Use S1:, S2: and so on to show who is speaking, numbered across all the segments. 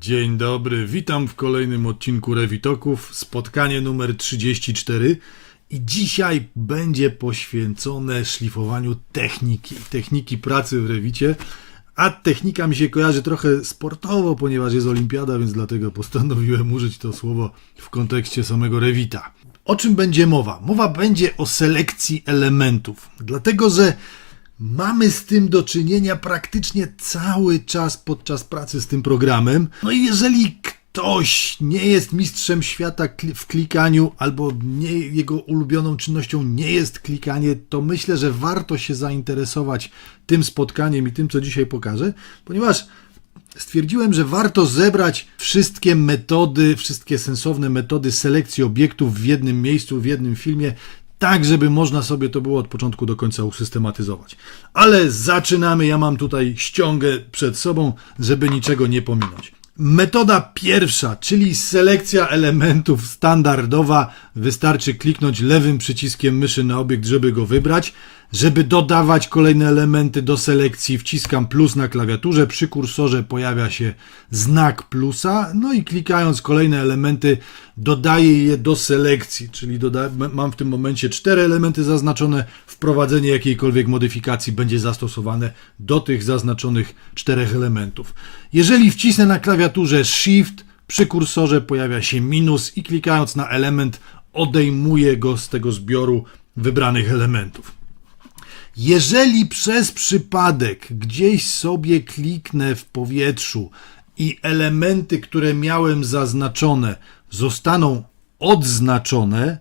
S1: Dzień dobry, witam w kolejnym odcinku Rewitoków, spotkanie numer 34 i dzisiaj będzie poświęcone szlifowaniu techniki, techniki pracy w Rewicie, a technika mi się kojarzy trochę sportowo, ponieważ jest olimpiada, więc dlatego postanowiłem użyć to słowo w kontekście samego Rewita. O czym będzie mowa? Mowa będzie o selekcji elementów, dlatego że Mamy z tym do czynienia praktycznie cały czas podczas pracy z tym programem. No i jeżeli ktoś nie jest mistrzem świata w klikaniu, albo nie, jego ulubioną czynnością nie jest klikanie, to myślę, że warto się zainteresować tym spotkaniem i tym, co dzisiaj pokażę, ponieważ stwierdziłem, że warto zebrać wszystkie metody, wszystkie sensowne metody selekcji obiektów w jednym miejscu, w jednym filmie, tak żeby można sobie to było od początku do końca usystematyzować. Ale zaczynamy. Ja mam tutaj ściągę przed sobą, żeby niczego nie pominąć. Metoda pierwsza, czyli selekcja elementów standardowa. Wystarczy kliknąć lewym przyciskiem myszy na obiekt, żeby go wybrać. Żeby dodawać kolejne elementy do selekcji, wciskam plus na klawiaturze. Przy kursorze pojawia się znak plusa. No i klikając kolejne elementy, dodaję je do selekcji, czyli mam w tym momencie cztery elementy zaznaczone. Wprowadzenie jakiejkolwiek modyfikacji będzie zastosowane do tych zaznaczonych czterech elementów. Jeżeli wcisnę na klawiaturze Shift, przy kursorze pojawia się minus i klikając na element odejmuję go z tego zbioru wybranych elementów. Jeżeli przez przypadek gdzieś sobie kliknę w powietrzu i elementy, które miałem zaznaczone, zostaną odznaczone,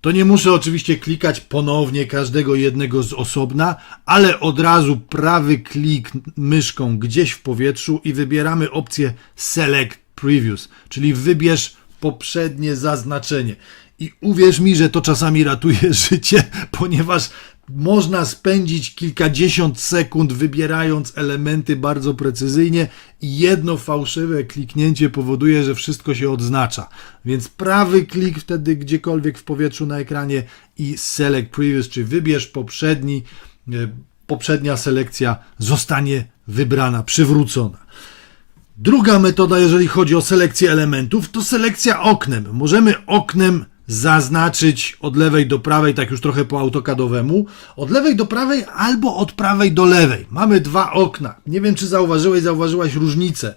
S1: to nie muszę oczywiście klikać ponownie każdego jednego z osobna, ale od razu prawy klik myszką gdzieś w powietrzu i wybieramy opcję Select Previous, czyli wybierz poprzednie zaznaczenie. I uwierz mi, że to czasami ratuje życie, ponieważ można spędzić kilkadziesiąt sekund wybierając elementy bardzo precyzyjnie i jedno fałszywe kliknięcie powoduje, że wszystko się odznacza. Więc prawy klik wtedy gdziekolwiek w powietrzu na ekranie i Select Previous, czy wybierz poprzedni, e, poprzednia selekcja zostanie wybrana, przywrócona. Druga metoda, jeżeli chodzi o selekcję elementów, to selekcja oknem. Możemy oknem zaznaczyć od lewej do prawej, tak już trochę po autokadowemu, od lewej do prawej albo od prawej do lewej. Mamy dwa okna. Nie wiem, czy zauważyłeś, zauważyłaś różnicę,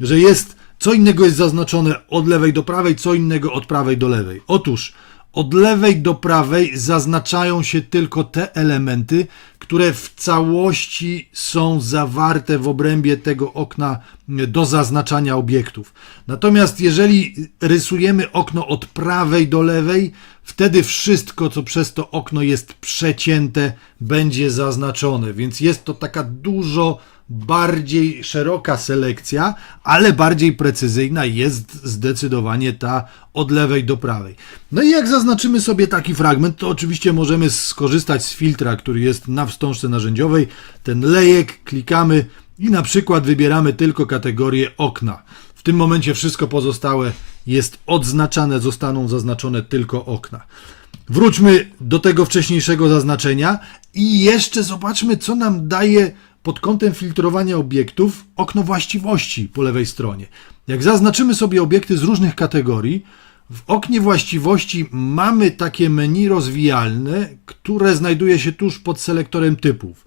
S1: że jest, co innego jest zaznaczone od lewej do prawej, co innego od prawej do lewej. Otóż od lewej do prawej zaznaczają się tylko te elementy, które w całości są zawarte w obrębie tego okna do zaznaczania obiektów. Natomiast jeżeli rysujemy okno od prawej do lewej, wtedy wszystko, co przez to okno jest przecięte, będzie zaznaczone. Więc jest to taka dużo bardziej szeroka selekcja, ale bardziej precyzyjna jest zdecydowanie ta od lewej do prawej. No i jak zaznaczymy sobie taki fragment, to oczywiście możemy skorzystać z filtra, który jest na wstążce narzędziowej. Ten lejek klikamy i na przykład wybieramy tylko kategorię okna. W tym momencie wszystko pozostałe jest odznaczane, zostaną zaznaczone tylko okna. Wróćmy do tego wcześniejszego zaznaczenia i jeszcze zobaczmy, co nam daje pod kątem filtrowania obiektów okno właściwości po lewej stronie. Jak zaznaczymy sobie obiekty z różnych kategorii, w oknie właściwości mamy takie menu rozwijalne, które znajduje się tuż pod selektorem typów.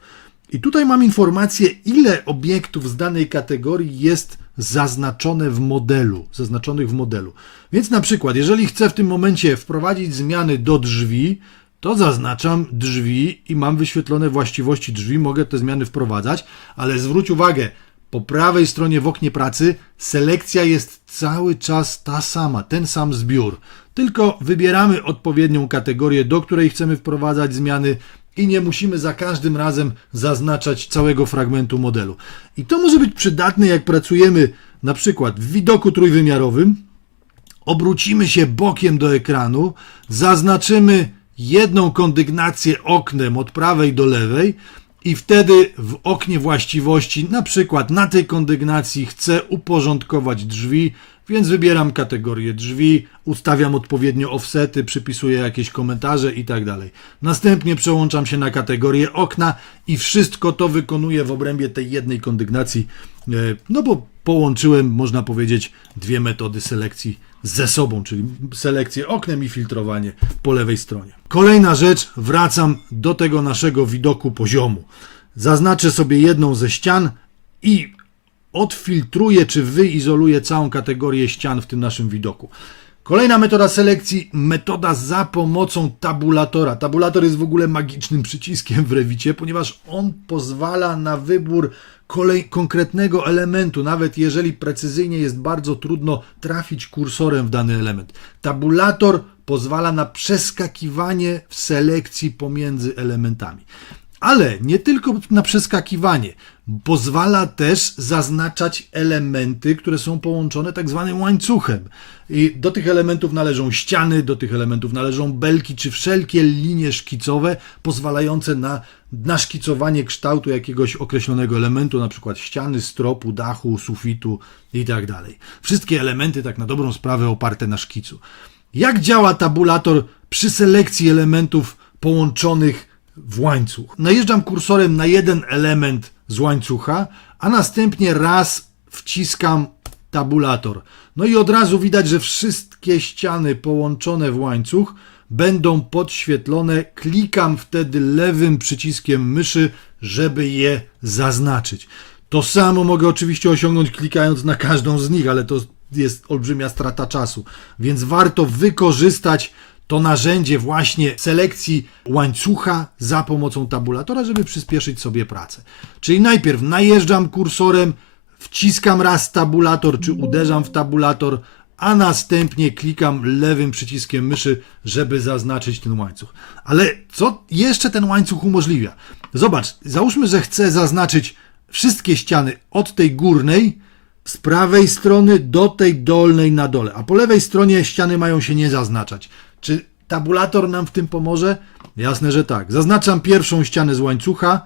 S1: I tutaj mam informację, ile obiektów z danej kategorii jest zaznaczone w modelu, zaznaczonych w modelu. Więc na przykład, jeżeli chcę w tym momencie wprowadzić zmiany do drzwi, to zaznaczam drzwi i mam wyświetlone właściwości drzwi, mogę te zmiany wprowadzać, ale zwróć uwagę, po prawej stronie w oknie pracy selekcja jest cały czas ta sama, ten sam zbiór. Tylko wybieramy odpowiednią kategorię, do której chcemy wprowadzać zmiany i nie musimy za każdym razem zaznaczać całego fragmentu modelu. I to może być przydatne, jak pracujemy na przykład w widoku trójwymiarowym, obrócimy się bokiem do ekranu, zaznaczymy jedną kondygnację oknem od prawej do lewej i wtedy w oknie właściwości, na przykład na tej kondygnacji chcę uporządkować drzwi, Więc wybieram kategorię drzwi, ustawiam odpowiednio offsety, przypisuję jakieś komentarze i tak dalej. Następnie przełączam się na kategorię okna i wszystko to wykonuję w obrębie tej jednej kondygnacji, e, no bo połączyłem, można powiedzieć, dwie metody selekcji ze sobą, czyli selekcję oknem i filtrowanie po lewej stronie. Kolejna rzecz, wracam do tego naszego widoku poziomu. Zaznaczę sobie jedną ze ścian i odfiltruję czy wyizoluję całą kategorię ścian w tym naszym widoku. Kolejna metoda selekcji, metoda za pomocą tabulatora. Tabulator jest w ogóle magicznym przyciskiem w Rewicie, ponieważ on pozwala na wybór kolej konkretnego elementu, nawet jeżeli precyzyjnie jest bardzo trudno trafić kursorem w dany element. Tabulator pozwala na przeskakiwanie w selekcji pomiędzy elementami. Ale nie tylko na przeskakiwanie. Pozwala też zaznaczać elementy, które są połączone tak zwanym łańcuchem. I do tych elementów należą ściany, do tych elementów należą belki, czy wszelkie linie szkicowe pozwalające na naszkicowanie kształtu jakiegoś określonego elementu, na przykład ściany, stropu, dachu, sufitu i tak. Wszystkie elementy, tak na dobrą sprawę, oparte na szkicu. Jak działa tabulator przy selekcji elementów połączonych w łańcuch? Najeżdżam kursorem na jeden element z łańcucha, a następnie raz wciskam tabulator. No i od razu widać, że wszystkie ściany połączone w łańcuch będą podświetlone. Klikam wtedy lewym przyciskiem myszy, żeby je zaznaczyć. To samo mogę oczywiście osiągnąć klikając na każdą z nich, ale to jest olbrzymia strata czasu. Więc warto wykorzystać to narzędzie właśnie selekcji łańcucha za pomocą tabulatora, żeby przyspieszyć sobie pracę. Czyli najpierw najeżdżam kursorem, wciskam raz tabulator, czy uderzam w tabulator, a następnie klikam lewym przyciskiem myszy, żeby zaznaczyć ten łańcuch. Ale co jeszcze ten łańcuch umożliwia? Zobacz, załóżmy, że chcę zaznaczyć wszystkie ściany od tej górnej z prawej strony do tej dolnej na dole, a po lewej stronie ściany mają się nie zaznaczać. Czy tabulator nam w tym pomoże? Jasne, że tak. Zaznaczam pierwszą ścianę z łańcucha,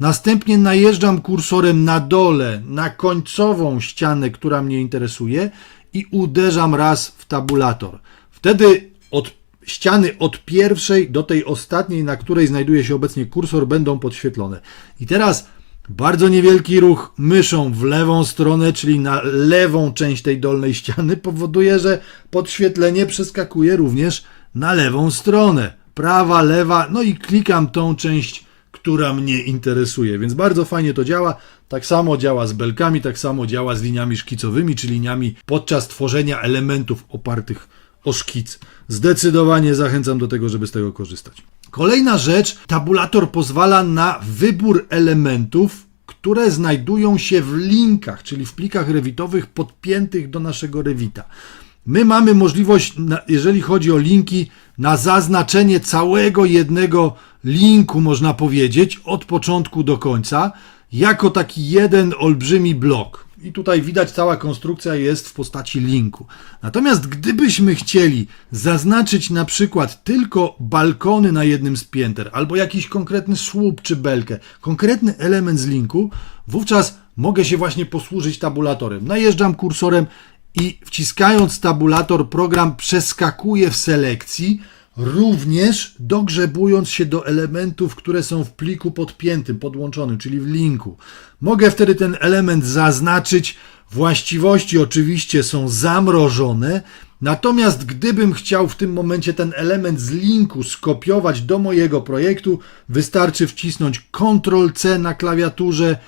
S1: następnie najeżdżam kursorem na dole na końcową ścianę, która mnie interesuje i uderzam raz w tabulator. Wtedy od ściany od pierwszej do tej ostatniej, na której znajduje się obecnie kursor, będą podświetlone. I teraz bardzo niewielki ruch myszą w lewą stronę, czyli na lewą część tej dolnej ściany, powoduje, że podświetlenie przeskakuje również na lewą stronę. Prawa, lewa, no i klikam tą część, która mnie interesuje. Więc bardzo fajnie to działa. Tak samo działa z belkami, tak samo działa z liniami szkicowymi, czy liniami podczas tworzenia elementów opartych o szkic. Zdecydowanie zachęcam do tego, żeby z tego korzystać. Kolejna rzecz, tabulator pozwala na wybór elementów, które znajdują się w linkach, czyli w plikach rewitowych podpiętych do naszego rewita. My mamy możliwość, jeżeli chodzi o linki, na zaznaczenie całego jednego linku, można powiedzieć, od początku do końca, jako taki jeden olbrzymi blok. I tutaj widać, cała konstrukcja jest w postaci linku. Natomiast gdybyśmy chcieli zaznaczyć na przykład tylko balkony na jednym z pięter, albo jakiś konkretny słup czy belkę, konkretny element z linku, wówczas mogę się właśnie posłużyć tabulatorem. Najeżdżam kursorem i wciskając tabulator, program przeskakuje w selekcji, również dogrzebując się do elementów, które są w pliku podpiętym, podłączonym, czyli w linku. Mogę wtedy ten element zaznaczyć. Właściwości oczywiście są zamrożone, natomiast gdybym chciał w tym momencie ten element z linku skopiować do mojego projektu, wystarczy wcisnąć Ctrl-C na klawiaturze,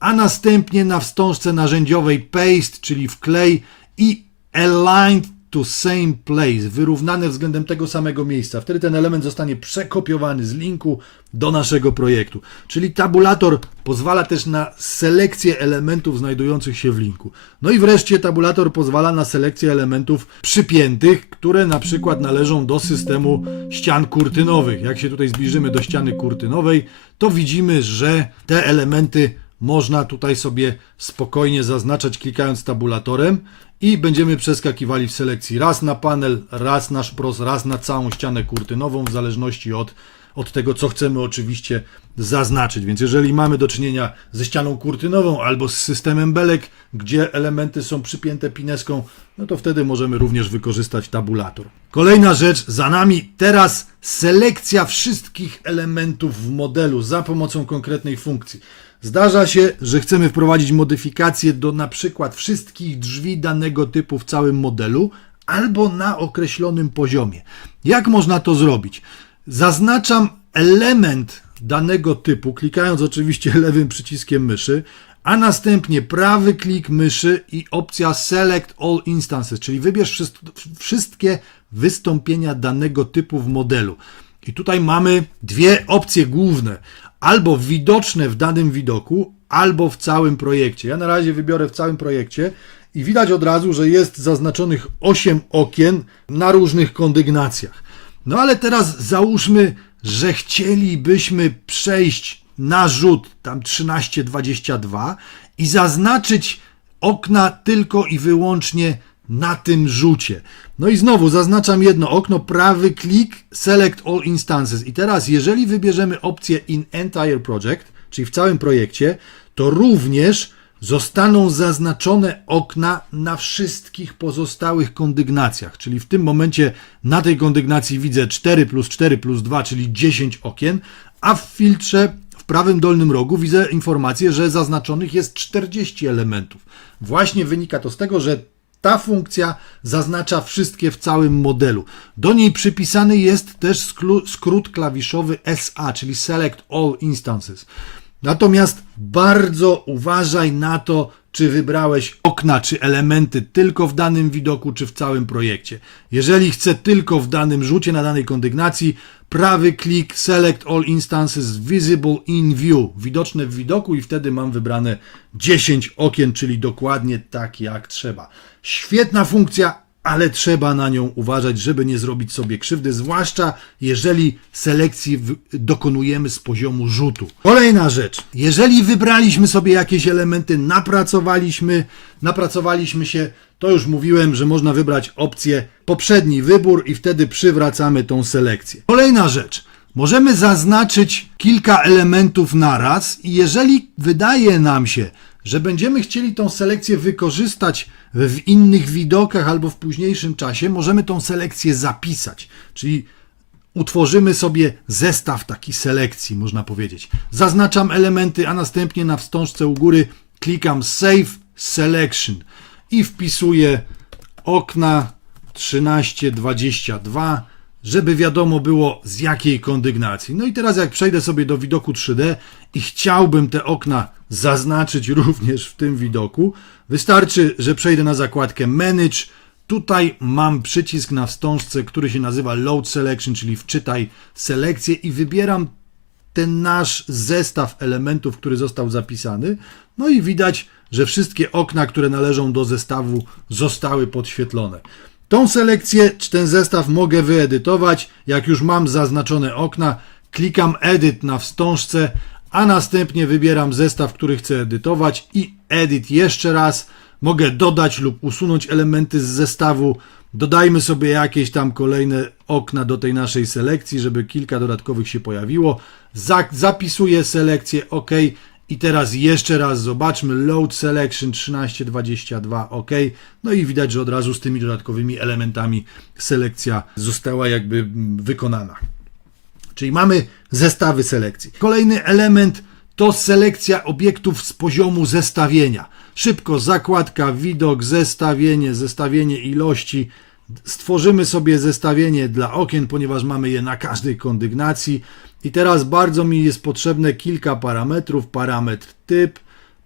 S1: a następnie na wstążce narzędziowej Paste, czyli wklej i Aligned to same place, wyrównane względem tego samego miejsca. Wtedy ten element zostanie przekopiowany z linku do naszego projektu. Czyli tabulator pozwala też na selekcję elementów znajdujących się w linku. No i wreszcie tabulator pozwala na selekcję elementów przypiętych, które na przykład należą do systemu ścian kurtynowych. Jak się tutaj zbliżymy do ściany kurtynowej, to widzimy, że te elementy można tutaj sobie spokojnie zaznaczać klikając tabulatorem i będziemy przeskakiwali w selekcji raz na panel, raz na szpros, raz na całą ścianę kurtynową w zależności od od tego, co chcemy oczywiście zaznaczyć. Więc jeżeli mamy do czynienia ze ścianą kurtynową albo z systemem belek, gdzie elementy są przypięte pineską, no to wtedy możemy również wykorzystać tabulator. Kolejna rzecz za nami, teraz selekcja wszystkich elementów w modelu za pomocą konkretnej funkcji. Zdarza się, że chcemy wprowadzić modyfikacje do na przykład wszystkich drzwi danego typu w całym modelu albo na określonym poziomie. Jak można to zrobić? Zaznaczam element danego typu, klikając oczywiście lewym przyciskiem myszy, a następnie prawy klik myszy i opcja Select All Instances, czyli wybierz wszyst- wszystkie wystąpienia danego typu w modelu. I tutaj mamy dwie opcje główne. Albo widoczne w danym widoku, albo w całym projekcie. Ja na razie wybiorę w całym projekcie i widać od razu, że jest zaznaczonych 8 okien na różnych kondygnacjach. No ale teraz załóżmy, że chcielibyśmy przejść na rzut tam 1322 i zaznaczyć okna tylko i wyłącznie na tym rzucie. No i znowu zaznaczam jedno okno, prawy klik, select all instances. I teraz, jeżeli wybierzemy opcję in entire project, czyli w całym projekcie, to również zostaną zaznaczone okna na wszystkich pozostałych kondygnacjach. Czyli w tym momencie na tej kondygnacji widzę 4 plus 4 plus 2, czyli 10 okien, a w filtrze w prawym dolnym rogu widzę informację, że zaznaczonych jest 40 elementów. Właśnie wynika to z tego, że ta funkcja zaznacza wszystkie w całym modelu. Do niej przypisany jest też skrót klawiszowy SA, czyli Select All Instances. Natomiast bardzo uważaj na to, czy wybrałeś okna czy elementy tylko w danym widoku, czy w całym projekcie. Jeżeli chcę tylko w danym rzucie na danej kondygnacji, prawy klik Select All Instances Visible in View, widoczne w widoku i wtedy mam wybrane 10 okien, czyli dokładnie tak jak trzeba. Świetna funkcja, ale trzeba na nią uważać, żeby nie zrobić sobie krzywdy, zwłaszcza jeżeli selekcji dokonujemy z poziomu rzutu. Kolejna rzecz. Jeżeli wybraliśmy sobie jakieś elementy, napracowaliśmy, napracowaliśmy się, to już mówiłem, że można wybrać opcję poprzedni wybór i wtedy przywracamy tą selekcję. Kolejna rzecz. Możemy zaznaczyć kilka elementów naraz i jeżeli wydaje nam się, że będziemy chcieli tą selekcję wykorzystać w innych widokach albo w późniejszym czasie, możemy tą selekcję zapisać. Czyli utworzymy sobie zestaw taki selekcji, można powiedzieć. Zaznaczam elementy, a następnie na wstążce u góry klikam Save Selection i wpisuję okna 1322, żeby wiadomo było z jakiej kondygnacji. No i teraz jak przejdę sobie do widoku 3D i chciałbym te okna zaznaczyć również w tym widoku, wystarczy, że przejdę na zakładkę Manage. Tutaj mam przycisk na wstążce, który się nazywa Load Selection, czyli wczytaj selekcję i wybieram ten nasz zestaw elementów, który został zapisany. No i widać, że wszystkie okna, które należą do zestawu, zostały podświetlone. Tą selekcję czy ten zestaw mogę wyedytować. Jak już mam zaznaczone okna, klikam Edit na wstążce, a następnie wybieram zestaw, który chcę edytować i Edit jeszcze raz. Mogę dodać lub usunąć elementy z zestawu. Dodajmy sobie jakieś tam kolejne okna do tej naszej selekcji, żeby kilka dodatkowych się pojawiło. Za- zapisuję selekcję OK. I teraz jeszcze raz zobaczmy Load Selection 1322 OK. No i widać, że od razu z tymi dodatkowymi elementami selekcja została jakby wykonana. Czyli mamy zestawy selekcji. Kolejny element to selekcja obiektów z poziomu zestawienia. Szybko zakładka, widok, zestawienie, zestawienie ilości. Stworzymy sobie zestawienie dla okien, ponieważ mamy je na każdej kondygnacji. I teraz bardzo mi jest potrzebne kilka parametrów. Parametr typ,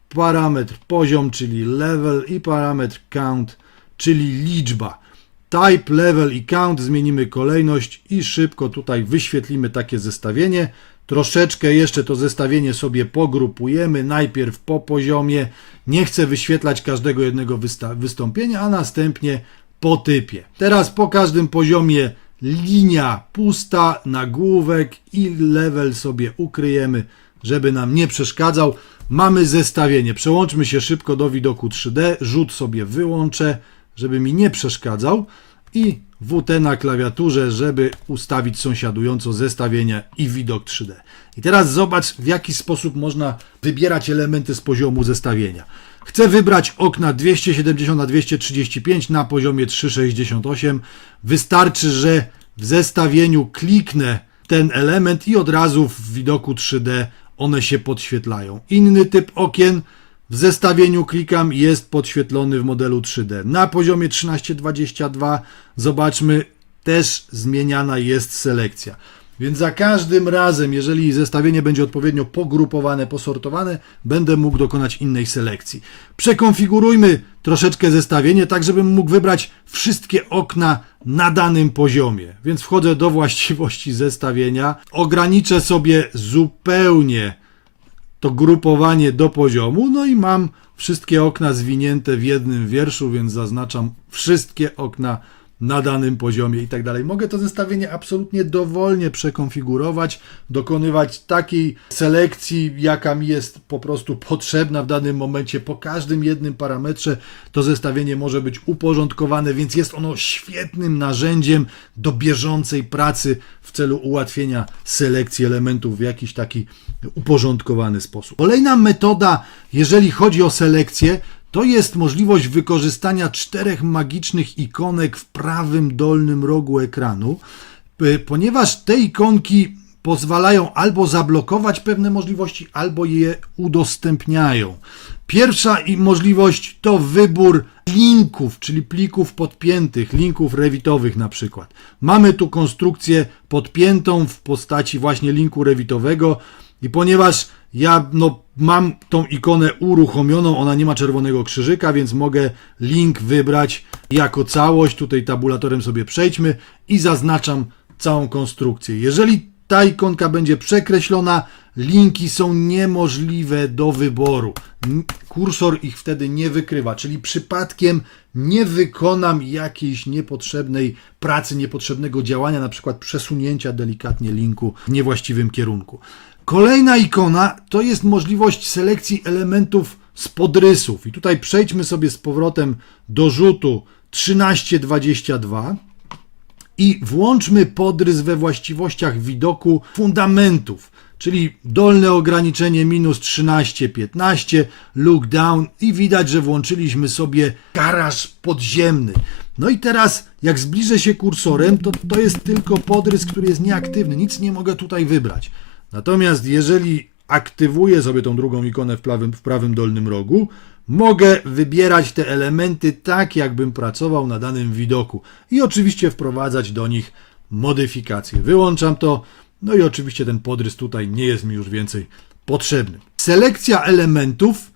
S1: parametr poziom, czyli level i parametr count, czyli liczba. Type, level i count zmienimy kolejność i szybko tutaj wyświetlimy takie zestawienie. Troszeczkę jeszcze to zestawienie sobie pogrupujemy. Najpierw po poziomie. Nie chcę wyświetlać każdego jednego wystąpienia, a następnie po typie. Teraz po każdym poziomie linia pusta, nagłówek i level sobie ukryjemy, żeby nam nie przeszkadzał. Mamy zestawienie. Przełączmy się szybko do widoku 3D. Rzut sobie wyłączę, żeby mi nie przeszkadzał. i WT na klawiaturze, żeby ustawić sąsiadująco zestawienie i widok 3D. I teraz zobacz, w jaki sposób można wybierać elementy z poziomu zestawienia. Chcę wybrać okna 270 na 235 na poziomie 368. Wystarczy, że w zestawieniu kliknę ten element i od razu w widoku 3D one się podświetlają. Inny typ okien w zestawieniu klikam, jest podświetlony w modelu 3D. Na poziomie 1322 zobaczmy, też zmieniana jest selekcja. Więc za każdym razem, jeżeli zestawienie będzie odpowiednio pogrupowane, posortowane, będę mógł dokonać innej selekcji. Przekonfigurujmy troszeczkę zestawienie, tak żebym mógł wybrać wszystkie okna na danym poziomie. Więc wchodzę do właściwości zestawienia, ograniczę sobie zupełnie to grupowanie do poziomu, no i mam wszystkie okna zwinięte w jednym wierszu, więc zaznaczam wszystkie okna na danym poziomie i tak dalej. Mogę to zestawienie absolutnie dowolnie przekonfigurować, dokonywać takiej selekcji, jaka mi jest po prostu potrzebna w danym momencie. Po każdym jednym parametrze to zestawienie może być uporządkowane, więc jest ono świetnym narzędziem do bieżącej pracy w celu ułatwienia selekcji elementów w jakiś taki uporządkowany sposób. Kolejna metoda, jeżeli chodzi o selekcję, to jest możliwość wykorzystania czterech magicznych ikonek w prawym dolnym rogu ekranu, ponieważ te ikonki pozwalają albo zablokować pewne możliwości, albo je udostępniają. Pierwsza możliwość to wybór linków, czyli plików podpiętych, linków rewitowych na przykład. Mamy tu konstrukcję podpiętą w postaci właśnie linku rewitowego i ponieważ ja no, mam tą ikonę uruchomioną, ona nie ma czerwonego krzyżyka, więc mogę link wybrać jako całość. Tutaj tabulatorem sobie przejdźmy i zaznaczam całą konstrukcję. Jeżeli ta ikonka będzie przekreślona, linki są niemożliwe do wyboru. Kursor ich wtedy nie wykrywa, czyli przypadkiem nie wykonam jakiejś niepotrzebnej pracy, niepotrzebnego działania, na przykład przesunięcia delikatnie linku w niewłaściwym kierunku. Kolejna ikona to jest możliwość selekcji elementów z podrysów. I tutaj przejdźmy sobie z powrotem do rzutu 1322 i włączmy podrys we właściwościach widoku fundamentów, czyli dolne ograniczenie minus 13, 15, look down i widać, że włączyliśmy sobie garaż podziemny. No i teraz, jak zbliżę się kursorem, to to jest tylko podrys, który jest nieaktywny, nic nie mogę tutaj wybrać. Natomiast jeżeli aktywuję sobie tą drugą ikonę w prawym, w prawym dolnym rogu, mogę wybierać te elementy tak, jakbym pracował na danym widoku i oczywiście wprowadzać do nich modyfikacje. Wyłączam to, no i oczywiście ten podrys tutaj nie jest mi już więcej potrzebny. Selekcja elementów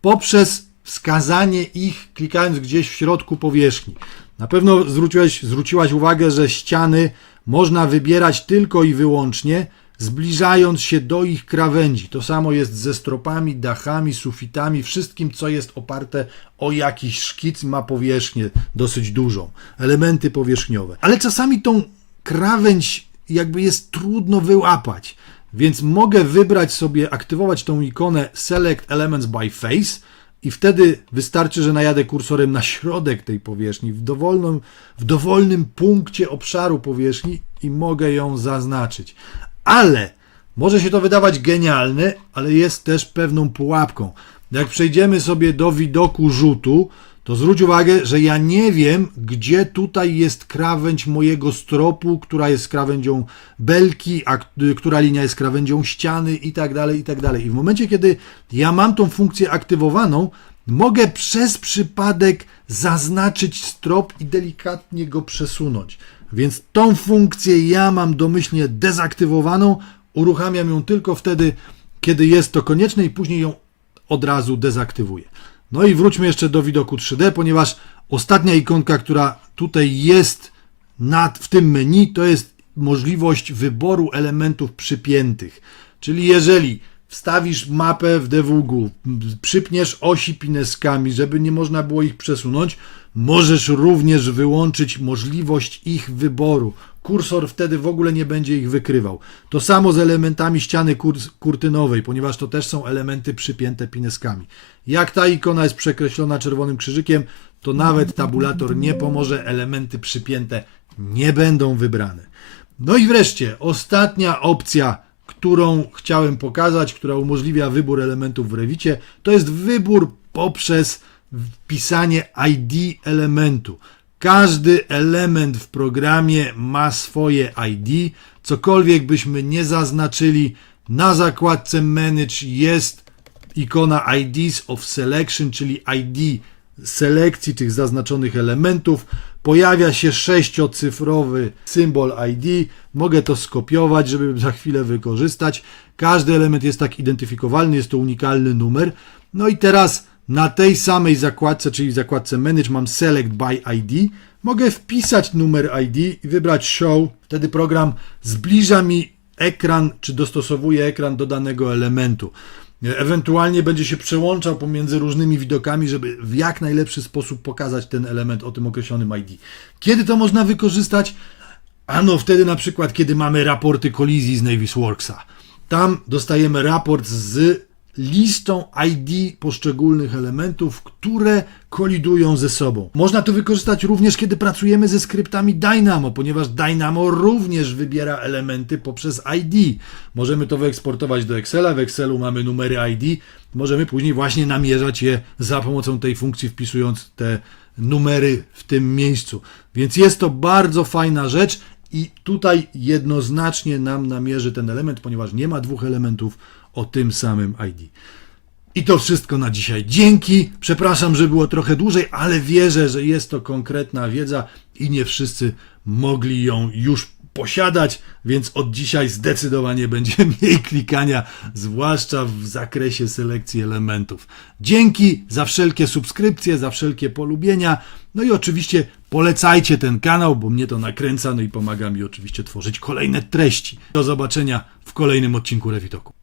S1: poprzez wskazanie ich, klikając gdzieś w środku powierzchni. Na pewno zwróciłeś, zwróciłaś uwagę, że ściany można wybierać tylko i wyłącznie zbliżając się do ich krawędzi. To samo jest ze stropami, dachami, sufitami, wszystkim, co jest oparte o jakiś szkic, ma powierzchnię dosyć dużą, elementy powierzchniowe. Ale czasami tą krawędź jakby jest trudno wyłapać, więc mogę wybrać sobie, aktywować tą ikonę Select Elements by Face i wtedy wystarczy, że najadę kursorem na środek tej powierzchni, w dowolnym, w dowolnym punkcie obszaru powierzchni i mogę ją zaznaczyć. Ale może się to wydawać genialne, ale jest też pewną pułapką. Jak przejdziemy sobie do widoku rzutu, to zwróć uwagę, że ja nie wiem, gdzie tutaj jest krawędź mojego stropu, która jest krawędzią belki, a która linia jest krawędzią ściany i tak dalej, i tak dalej. I w momencie, kiedy ja mam tą funkcję aktywowaną, mogę przez przypadek zaznaczyć strop i delikatnie go przesunąć. Więc tą funkcję ja mam domyślnie dezaktywowaną, uruchamiam ją tylko wtedy, kiedy jest to konieczne i później ją od razu dezaktywuję. No i wróćmy jeszcze do widoku 3D, ponieważ ostatnia ikonka, która tutaj jest nad, w tym menu, to jest możliwość wyboru elementów przypiętych. Czyli jeżeli wstawisz mapę w DWG, przypniesz osi pineskami, żeby nie można było ich przesunąć, możesz również wyłączyć możliwość ich wyboru. Kursor wtedy w ogóle nie będzie ich wykrywał. To samo z elementami ściany kurtynowej, ponieważ to też są elementy przypięte pineskami. Jak ta ikona jest przekreślona czerwonym krzyżykiem, to nawet tabulator nie pomoże, elementy przypięte nie będą wybrane. No i wreszcie ostatnia opcja, którą chciałem pokazać, która umożliwia wybór elementów w Rewicie, to jest wybór poprzez wpisanie ID elementu. Każdy element w programie ma swoje ID. Cokolwiek byśmy nie zaznaczyli, na zakładce Manage jest ikona IDs of Selection, czyli ID selekcji tych zaznaczonych elementów. Pojawia się sześciocyfrowy symbol ID. Mogę to skopiować, żeby za chwilę wykorzystać. Każdy element jest tak identyfikowalny, jest to unikalny numer. No i teraz na tej samej zakładce, czyli w zakładce Manage mam Select by ID. Mogę wpisać numer ID i wybrać Show. Wtedy program zbliża mi ekran, czy dostosowuje ekran do danego elementu. Ewentualnie będzie się przełączał pomiędzy różnymi widokami, żeby w jak najlepszy sposób pokazać ten element o tym określonym ID. Kiedy to można wykorzystać? Ano wtedy na przykład, kiedy mamy raporty kolizji z Navisworksa. Tam dostajemy raport z listą ID poszczególnych elementów, które kolidują ze sobą. Można to wykorzystać również, kiedy pracujemy ze skryptami Dynamo, ponieważ Dynamo również wybiera elementy poprzez ID. Możemy to wyeksportować do Excela. W Excelu mamy numery ID. Możemy później właśnie namierzać je za pomocą tej funkcji, wpisując te numery w tym miejscu. Więc jest to bardzo fajna rzecz i tutaj jednoznacznie nam namierzy ten element, ponieważ nie ma dwóch elementów o tym samym ID. I to wszystko na dzisiaj. Dzięki. Przepraszam, że było trochę dłużej, ale wierzę, że jest to konkretna wiedza i nie wszyscy mogli ją już posiadać, więc od dzisiaj zdecydowanie będzie mniej klikania, zwłaszcza w zakresie selekcji elementów. Dzięki za wszelkie subskrypcje, za wszelkie polubienia. No i oczywiście polecajcie ten kanał, bo mnie to nakręca, no i pomaga mi oczywiście tworzyć kolejne treści. Do zobaczenia w kolejnym odcinku Revitoku.